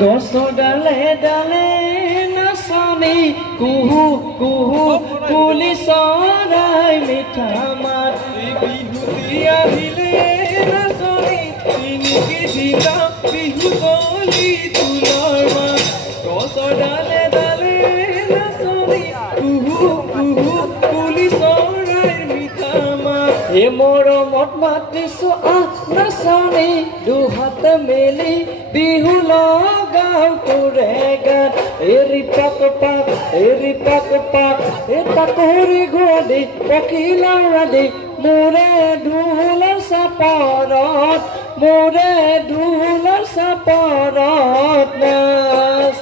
গছৰ ডালে ডালে নাচনী কুহু কুহু কুলি চৰাই মিঠা মাত বিহুতি আহিলে নাচনী তিনিকি দিনা বিহু গলি তুলৰ মাত গছৰ ডালে ডালে নাচনী কুহু কুহু কুলি চৰাইৰ মিঠা মাত হে মৰমত মাতিছো নাচনী দুহাত মেলি বিহু লগাও তোৰে গান এৰি পাক পাক তাকৰি গলি পখিলা ৰাধি মোৰে ঢোলৰ চাপৰত নাচ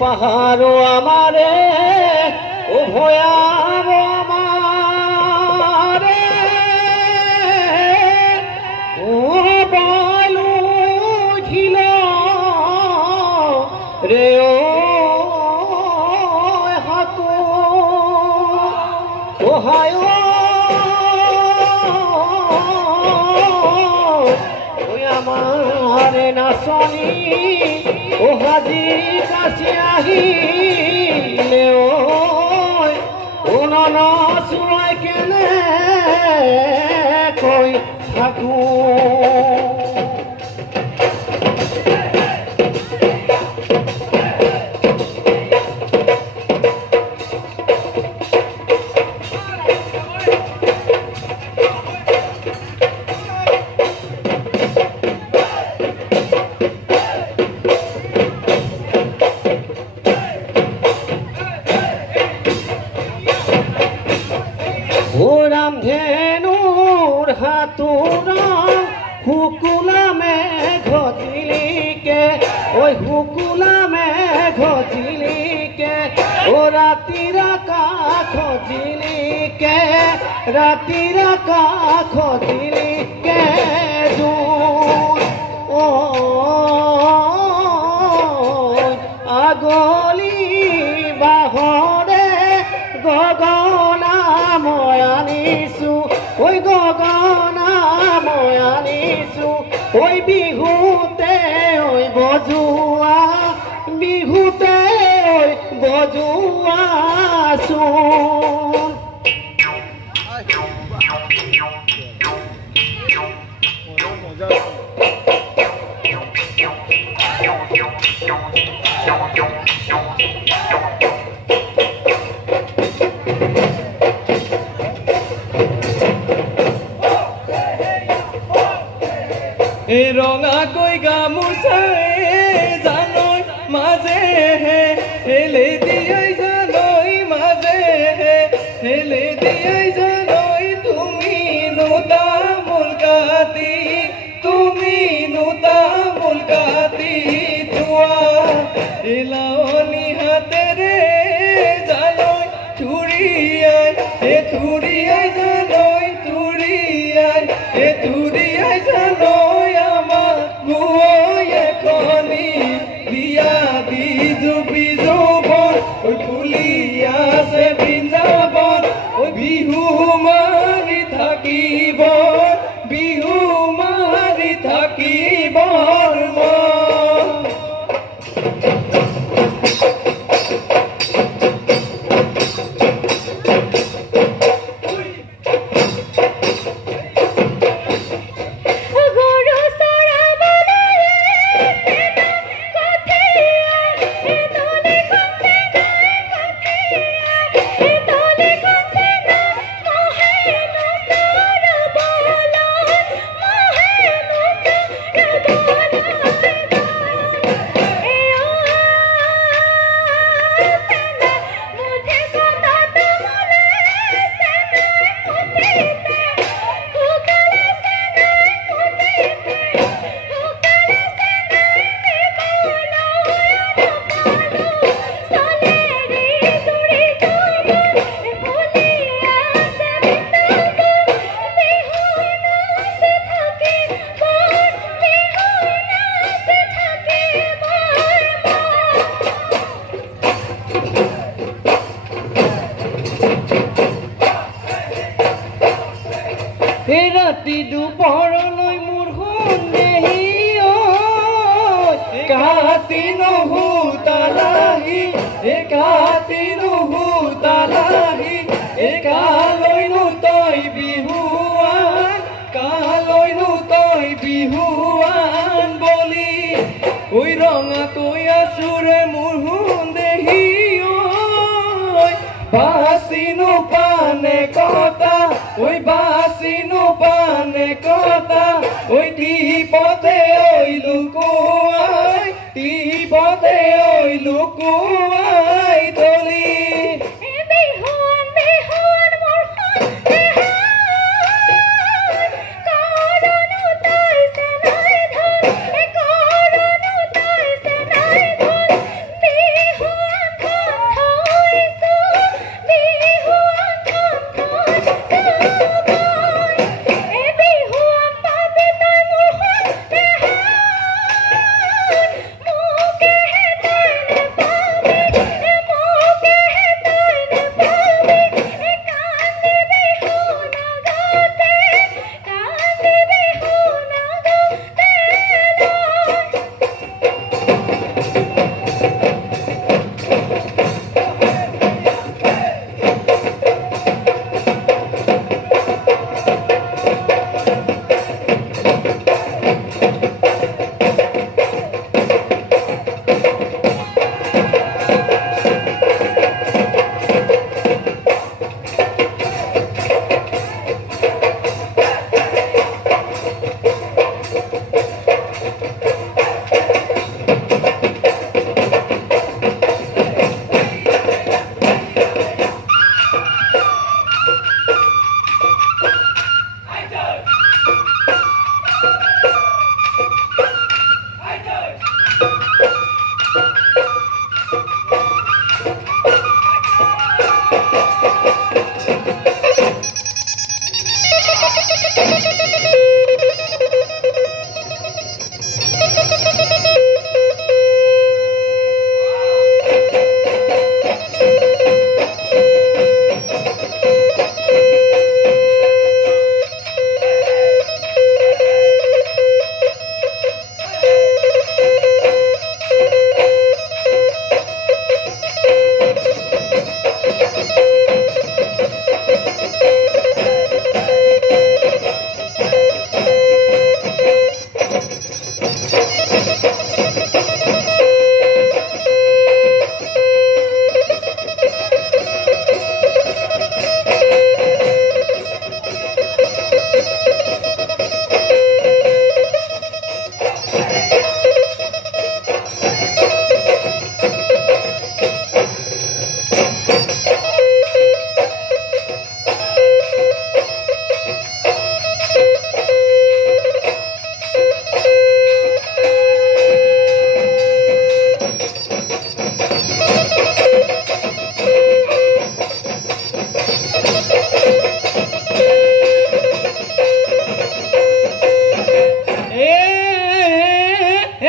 পাহাড়ো আমারে ও ভয়াব আমারে ও বলু ঝিল রে ও হাকো ও হায় আমারে নাচনী ও হাজি কাছে আহিলে ও নচুৱাই কেনে কৈ থাকো ধেনুর হাতুরা হুকুলা মেঘ ঝিলিকে ওই হুকুলা মেঘ ঝিলিকে ও রাতিরা কাখ ঝিলিকে ও আগলি বাহরে গগনা ময়ানিছু ওই গগনা ময়ানিছু ওই বিহুতে ওই বজুয়া চোন এ ৰঙা কৈ গামোচাই জানৈ মাজে হেলে দিয়াই জানৈ মাজে হেলে দিয়াই জানৈ তুমি নুতামুল কাটি যোৱা এলাৱনি হাতেৰে জানৈ থুৰিয়াই জানৈ জানৈ আমাক নুহুতালাহি একাতি নুহুতালাহি একালৈনো তই বিহুৱান কালৈনো তই বিহুৱান বলি ঐ ৰঙাকৈ আছোৰে মোৰ সুন্দেহী বাচিনো পানে কটা ঐ বাচিনো পানে কটা ঐ টিপতে ঐ লুকুৱাই টিপতে ঐ লুকুৱাই তলি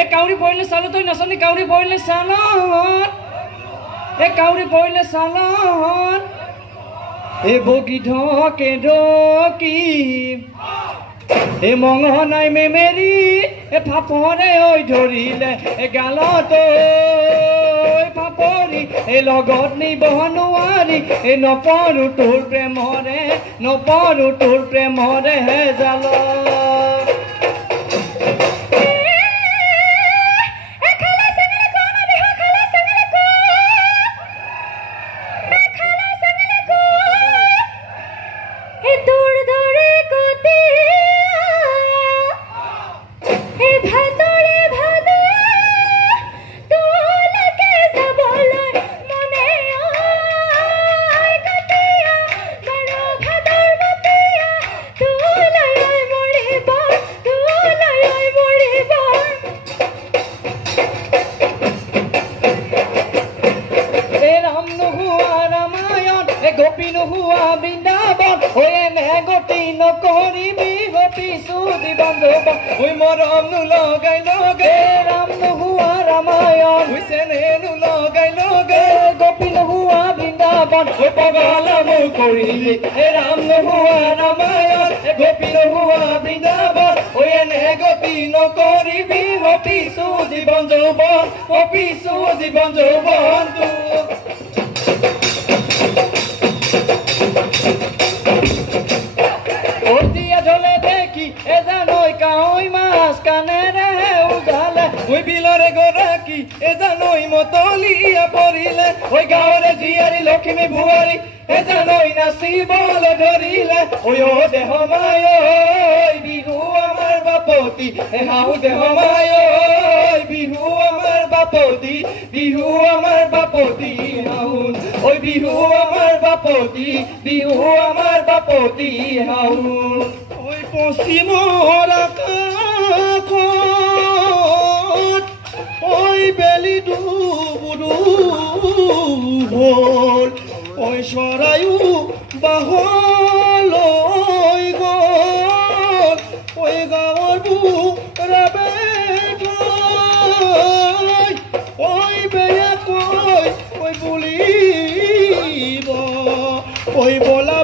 কাউৰী পৰিলে চালো তই নচনি কাউৰী পৰিলে চালত কাউৰী পৰিলে চালত বগী ঢকে ঢকি মঙনাই মেমেৰি ফাপৰে ঐ ধৰিলে গালত ফাপৰি লগত নিব নোৱাৰি নপৰো তোৰ প্ৰেমৰে হে জাল গোপী নোহোৱা বৃন্দাবন এনে গতি নকৰিবি গোপী চুদি বান্ধৱ মৰম নোলগাই লগে ৰাম নোহোৱা ৰামায়ণ চেনে নোলগাই লগে গোপী নোহোৱা বৃন্দাবন পগলা মোৰ কৰিলি ৰাম নোহোৱা ৰামায়ণ গোপী নোহোৱা বৃন্দাবন এনে গতি নকৰিবি গোপী পিছু জীৱন যৌৱন অ পিছু জীৱন যৌৱন অতিয়া ঢলে দেখি এজানৈ কাৱৈ মাছ কাণেৰে উঘালে ঐ বিলৰে গৰাকী এজানৈ মতলীয়া পৰিলে ঐ গাঁৱৰে জীয়াৰী লক্ষ্মী বোৱাৰী এজানৈ নাচিবলৈ ধৰিলে ঐ অ দেহ মায় বিহু আমাৰ বাপতি হাও দেহ মায় বিহু আমাৰ বাপতি বিহু আমাৰ বাপতি হাউন ঐ বিহু আমাৰ বাপতি বিহু আমাৰ বাপতি হাউন ঐ পশ্চিমৰ আকাশত ঐ বেলি ডুবুডু হ'ল ঐ চৰায়ো বাহলৈ গ'ল ঐ গাঁৱৰ বুঢ়াবে ঐ বেয়া কৈ ঐ বুলিব ঐ বলা